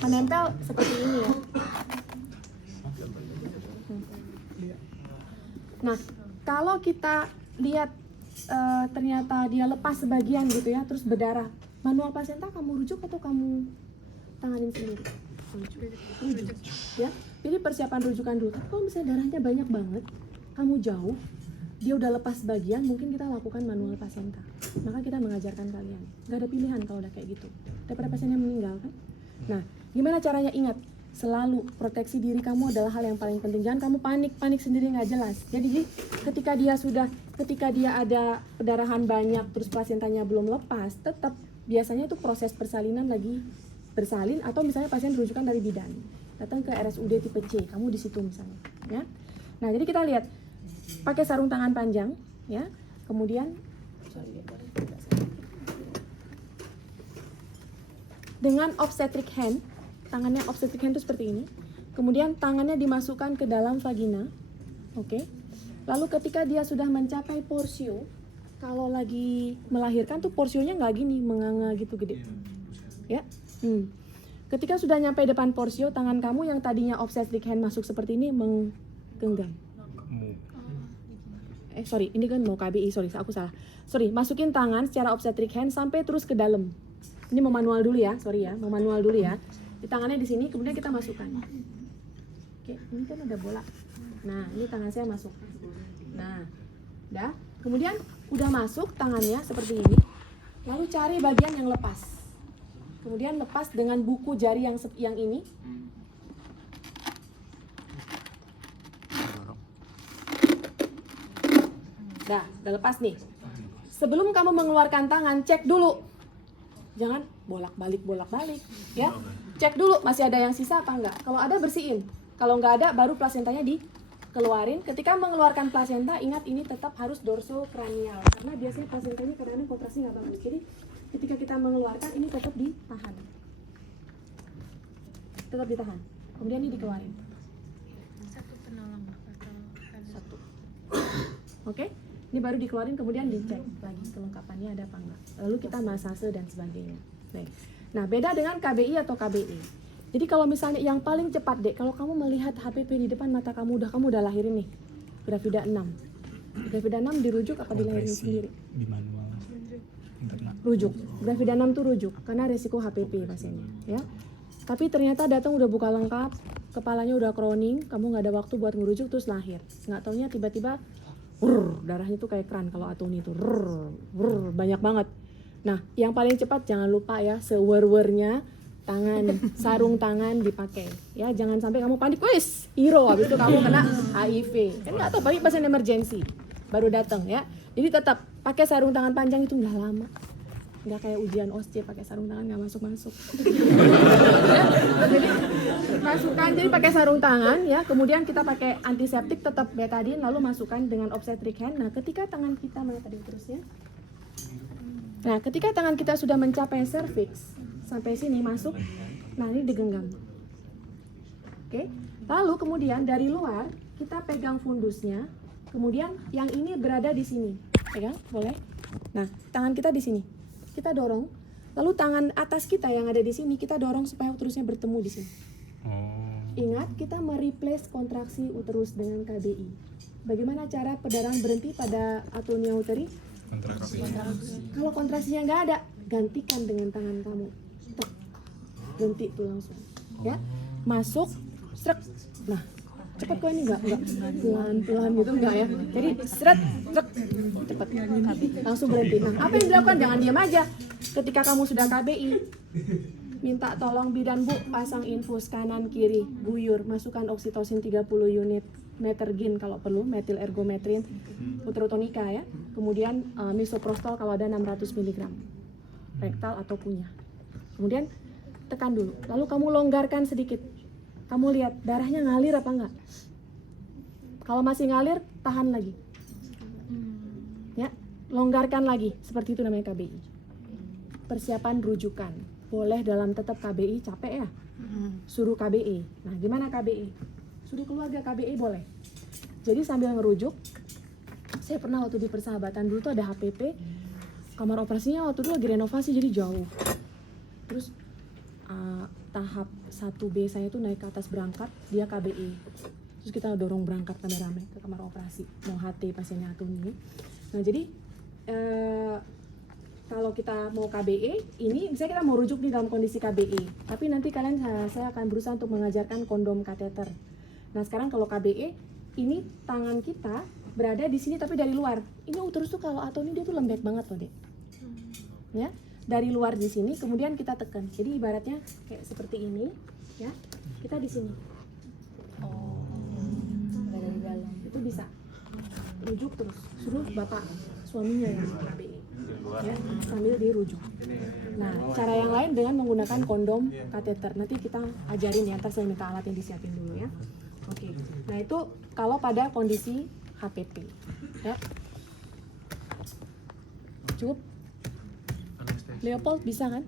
menempel seperti ini ya. Nah, kalau kita lihat ternyata dia lepas sebagian gitu ya, terus berdarah, manual plasenta kamu rujuk atau kamu tanganin sendiri? Rujuk. Ya, jadi persiapan rujukan dulu. Tapi kalau misalnya darahnya banyak banget, kamu jauh, dia udah lepas sebagian, mungkin kita lakukan manual plasenta. Maka kita mengajarkan kalian, nggak ada pilihan kalau udah kayak gitu. Daripada pasiennya meninggal kan. Nah, gimana caranya? Ingat, selalu proteksi diri kamu adalah hal yang paling penting. Jangan kamu panik sendiri nggak jelas. Jadi ketika dia ada perdarahan banyak, terus plasentanya belum lepas, tetap biasanya itu proses persalinan lagi bersalin, atau misalnya pasien rujukan dari bidan, datang ke RSUD tipe C, kamu di situ misalnya, ya. Nah, jadi kita lihat pakai sarung tangan panjang, ya. Kemudian dengan obstetric hand, tangannya obstetric hand itu seperti ini. Kemudian tangannya dimasukkan ke dalam vagina, oke. Lalu ketika dia sudah mencapai porsio, kalau lagi melahirkan tuh porsionya nggak gini, menganga gitu gede, ya. Ketika sudah nyampe depan porsio, tangan kamu yang tadinya obstetric hand masuk seperti ini menggenggam. Ini kan mau KBI, aku salah. Masukin tangan secara obstetric hand sampai terus ke dalam. Ini mau manual dulu ya, mau manual dulu ya. Di tangannya di sini, kemudian kita masukkan. Oke, ini kan ada bola. Nah, ini tangan saya masuk. Nah, dah. Kemudian udah masuk tangannya seperti ini. Lalu cari bagian yang lepas. Kemudian lepas dengan buku jari yang ini. Udah lepas nih. Sebelum kamu mengeluarkan tangan, cek dulu. Jangan bolak-balik, ya. Cek dulu masih ada yang sisa apa enggak. Kalau ada bersihin. Kalau enggak ada, baru plasentanya dikeluarin. Ketika mengeluarkan plasenta, ingat ini tetap harus dorsokranial. Karena biasanya plasentanya kadang-kadang kontraksi nggak bagus. Jadi ketika kita mengeluarkan, ini tetap ditahan. Kemudian ini dikeluarin. Satu penolong atau satu. Oke, ini baru dikeluarin, kemudian dicek lagi kelengkapannya ada apa enggak. Lalu kita masase dan sebagainya. Nah, beda dengan KBI atau KBE. Jadi kalau misalnya yang paling cepat, Dek, kalau kamu melihat HPP di depan mata kamu udah lahirin nih, Gravida 6. Gravida 6 dirujuk apa dilahirin sendiri? Di manual. Rujuk. Gravida 6 tuh rujuk karena resiko HPP pasiennya, ya. Tapi ternyata datang udah buka lengkap, kepalanya udah crowning, kamu nggak ada waktu buat ngerujuk terus lahir. Nggak taunya tiba-tiba darahnya tuh kayak keran kalau atuni tuh banyak banget. Nah, yang paling cepat jangan lupa ya, sewer-wernya tangan, sarung tangan dipakai. Ya, jangan sampai kamu panik, wes, hero, habis itu kamu kena HIV. Kan nggak tahu, bagi pasien emergency baru datang ya. Jadi tetap pakai sarung tangan panjang itu nggak lama. Nggak kayak ujian OSCE pakai sarung tangan nggak masuk. Jadi masukkan, jadi pakai sarung tangan ya. Kemudian kita pakai antiseptik tetap betadine, lalu masukkan dengan obstetric hand. Nah, ketika tangan kita mana tadi terusnya? Nah, ketika tangan kita sudah mencapai cervix sampai sini masuk, nah ini digenggam. Oke. Lalu kemudian dari luar kita pegang fundusnya. Kemudian yang ini berada di sini. Pegang, boleh? Nah, tangan kita di sini. Kita dorong, lalu tangan atas kita yang ada di sini kita dorong supaya uterusnya bertemu di sini. Ingat, kita mereplace kontraksi uterus dengan KBI. Bagaimana cara perdarahan berhenti pada atonia uteri? Kontraksi. Kalau kontraksinya nggak ada, gantikan dengan tangan kamu. Tek. Berhenti tuh langsung. Ya, masuk, srek. Nah, cepat kok ini nggak pelan-pelan gitu nggak ya. Jadi seret, srek, cepat. Langsung berhenti. Nah, apa yang dilakukan? Jangan diam aja. Ketika kamu sudah KBI, minta tolong bidan, Bu, pasang infus kanan kiri, buyur, masukkan oksitosin 30 unit, metergin kalau perlu, metil ergometrin, uterotonika ya. Kemudian misoprostol kalau ada 600 mg, rektal atau punya. Kemudian tekan dulu, lalu kamu longgarkan sedikit. Kamu lihat darahnya ngalir apa enggak. Kalau masih ngalir, tahan lagi. Ya, longgarkan lagi. Seperti itu namanya KBI. Persiapan rujukan. Boleh dalam tetap KBI, capek ya? Suruh KBI. Nah, gimana KBI? Suruh keluarga KBI boleh. Jadi sambil ngerujuk, saya pernah waktu di persahabatan dulu tuh ada HPP, kamar operasinya waktu itu lagi renovasi jadi jauh. Terus tahap 1B saya tuh naik ke atas berangkat, dia KBE. Terus kita dorong berangkat rame-rame ke kamar operasi, mau HT pasiennya Atuni. Nah jadi kalau kita mau KBE, ini misalnya kita mau rujuk nih dalam kondisi KBE, tapi nanti saya akan berusaha untuk mengajarkan kondom kateter. Nah sekarang kalau KBE, ini tangan kita berada di sini tapi dari luar. Ini uterus tuh kalau Atoni dia tuh lembek banget loh dek. Ya, dari luar di sini, kemudian kita tekan. Jadi ibaratnya kayak seperti ini, ya. Kita di sini. Nggak dari dalam. Itu bisa. Rujuk terus. Suruh bapak suaminya yang KBE. Ya, sambil dirujuk. Nah, cara yang lain dengan menggunakan kondom kateter. Nanti kita ajarin ya, ntar saya minta alat yang disiapin dulu ya. Oke. Nah, itu kalau pada kondisi HPP. Ya. Cukup? Leopold bisa kan?